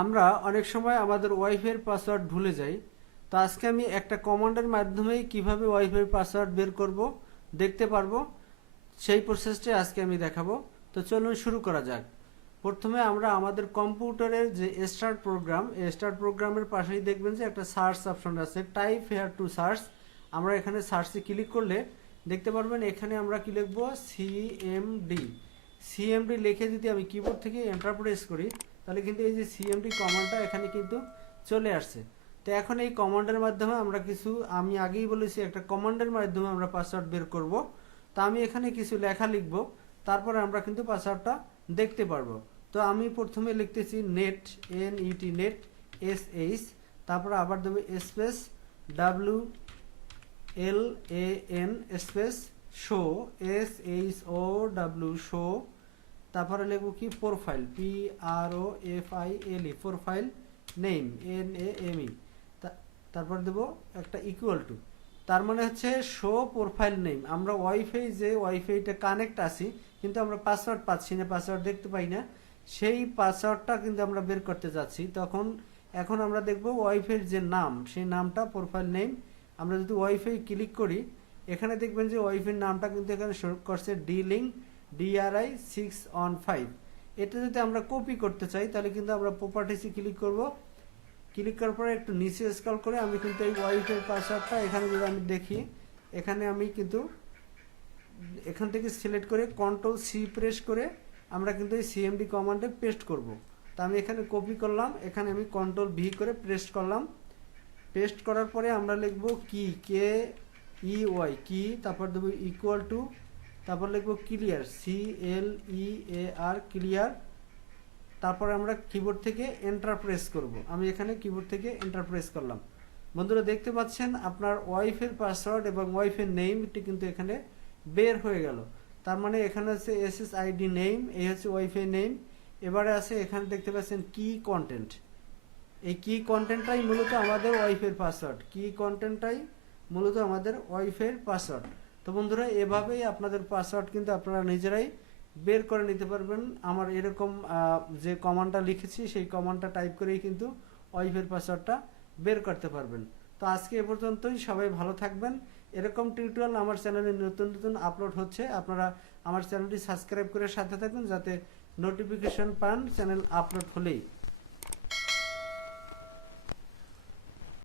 আমরা অনেক সময় আমাদের ওয়াইফাইয়ের পাসওয়ার্ড ভুলে যাই। তো আজকে আমি একটা কমান্ডের মাধ্যমেই কিভাবে ওয়াইফাইয়ের পাসওয়ার্ড বের করব দেখতে পারবো, সেই প্রসেসটাই আজকে আমি দেখাবো। তো চলুন শুরু করা যাক। প্রথমে আমরা আমাদের কম্পিউটারের যে স্টার্ট প্রোগ্রাম, এই স্টার্ট প্রোগ্রামের পাশেই দেখবেন যে একটা সার্চ অপশন আছে, টাইপ হেয়ার টু সার্চ। আমরা এখানে সার্চে ক্লিক করলে দেখতে পারবেন এখানে আমরা কি লিখবো, সিএমডি। সিএমডি লিখে যদি আমি কিবোর্ড থেকে এন্টার প্রেস করি তাহলে কিন্তু এই যে সিএমডি কমান্ডটা এখানে কিন্তু চলে আসছে। তো এখন এই কমান্ডের মাধ্যমে আমরা কিছু, আমি আগেই বলেছি একটা কমান্ডের মাধ্যমে আমরা পাসওয়ার্ড বের করব। তো আমি এখানে কিছু লেখা লিখব, তারপরে আমরা কিন্তু পাসওয়ার্ডটা দেখতে পারবো। তো আমি প্রথমে লিখতেছি নেট, এনইটি নেট, এসএইচ, তারপরে আবার দেবো space WLAN space show, SHOW show, তারপরে লিখবো কি profile, PROFILE profile, name NAME, তারপর দেবো একটা ইকুয়াল টু, তার মানে হচ্ছে শো প্রোফাইল নেম। আমরা ওয়াইফাই যে ওয়াইফাইটা কানেক্ট আছি কিন্তু আমরা পাসওয়ার্ড পাচ্ছি না, পাসওয়ার্ড দেখতে পাই না, সেই পাসওয়ার্ডটা কিন্তু আমরা বের করতে যাচ্ছি। এখন আমরা দেখবো ওয়াইফাইয়ের যে নাম, সেই নামটা প্রোফাইল নেম। আমরা যদি ওয়াইফাই ক্লিক করি এখানে দেখবেন যে ওয়াইফাইয়ের নামটা কিন্তু এখানে শো করছে D-Link DRI615। এটা যদি আমরা কপি করতে চাই তাহলে কিন্তু আমরা প্রপার্টিসে ক্লিক করব। ক্লিক করার পরে একটু নিচে স্ক্রল করে আমি কিন্তু এই ওয়াইফাই পাসওয়ার্ডটা এখানে যদি আমি দেখি, এখানে আমি কিন্তু এখান থেকে সিলেক্ট করে Ctrl+C প্রেস করে আমরা কিন্তু এই সিএমডি কমান্ডে পেস্ট করব। তা আমি এখানে কপি করলাম, এখানে আমি Ctrl+V করে পেস্ট করলাম। পেস্ট করার পরে আমরা লিখব কি, KEY কি, তারপর দেবো ইকুয়াল টু, তারপর লিখবো ক্লিয়ার, CLEAR ক্লিয়ার। তারপর আমরা কিবোর্ড থেকে এন্টার প্রেস করব। আমি এখানে কিবোর্ড থেকে এন্টার প্রেস করলাম। বন্ধুরা দেখতে পাচ্ছেন আপনার ওয়াইফাইয়ের পাসওয়ার্ড এবং ওয়াইফাই নেমটি কিন্তু এখানে বের হয়ে গেল। তার মানে এখানে আছে SSID নেম, এই হচ্ছে ওয়াইফাই নেম। এবারে আছে এখানে দেখতে পাচ্ছেন কি কন্টেন্ট, এই কি কন্টেন্টটাই মূলত আমাদের ওয়াইফাইয়ের পাসওয়ার্ড, কি কন্টেন্টটাই মূলত আমাদের ওয়াইফাইয়ের পাসওয়ার্ড। তো বন্ধুরা এভাবেই আপনাদের পাসওয়ার্ড কিন্তু আপনারা নিজেরাই বের করে নিতে পারবেন। আমার এরকম যে কমান্ডটা লিখেছি সেই কমান্ডটা টাইপ করেই কিন্তু ওয়াইফাইয়ের পাসওয়ার্ডটা বের করতে পারবেন। তো আজকে এ পর্যন্তই, সবাই ভালো থাকবেন। এরকম টিউটোরিয়াল আমার চ্যানেলে নতুন নতুন আপলোড হচ্ছে, আপনারা আমার চ্যানেলটি সাবস্ক্রাইব করে সাথে থাকুন যাতে নোটিফিকেশন পান চ্যানেল আপলোড হলেই।